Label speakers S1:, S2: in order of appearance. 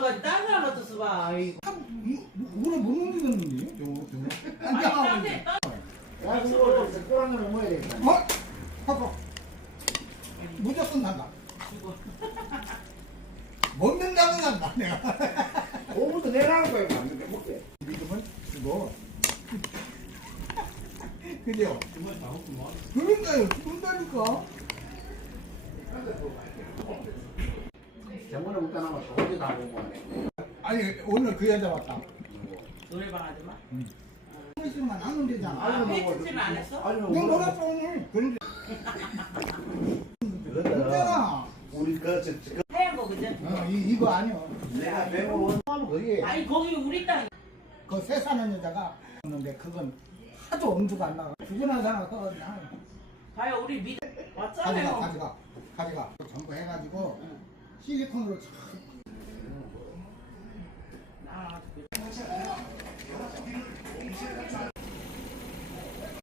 S1: 거, 딴 사람한테 써봐. 아이고.
S2: 넘기겠는데 저거 저거
S1: 아니,
S2: 안
S1: 딴 데, 딴
S3: 야, 그거 꼬랑을 먹어야 되겠다.
S2: 어? 하고 무조건 난다 먹는다는 난다 내가
S3: 오부터 내라는 거야, 맞는데 먹게.
S2: 믿음을 주고 그죠? 그러니까요 죽는다니까
S3: 저번에 먹다 남았어. 어제 다 먹었네.
S2: 아니 오늘 그 여자 왔다
S1: 노래방 하지 마.
S2: 있으면 안 온대잖아
S1: 아, 페이트는 안 했어?
S3: 아니,
S2: 내가 몰랐어 오늘 그런데
S3: 그거다.
S2: 그잖아
S3: 우리 그, 저, 그,
S1: 하얀 거, 그죠?
S2: 어, 이, 이거 아니야
S3: 내가 배워온 거기.
S1: 아니, 거기 우리 땅.
S2: 그새 사는 여자가 있는데 그건 하도 엄두가 안 나가 죽은 사람 써가지고
S1: 봐요, 우리 믿,
S2: 가져가
S1: 왔잖아요.
S2: 가져가 가져가 전부 해가지고 실리콘으로 촥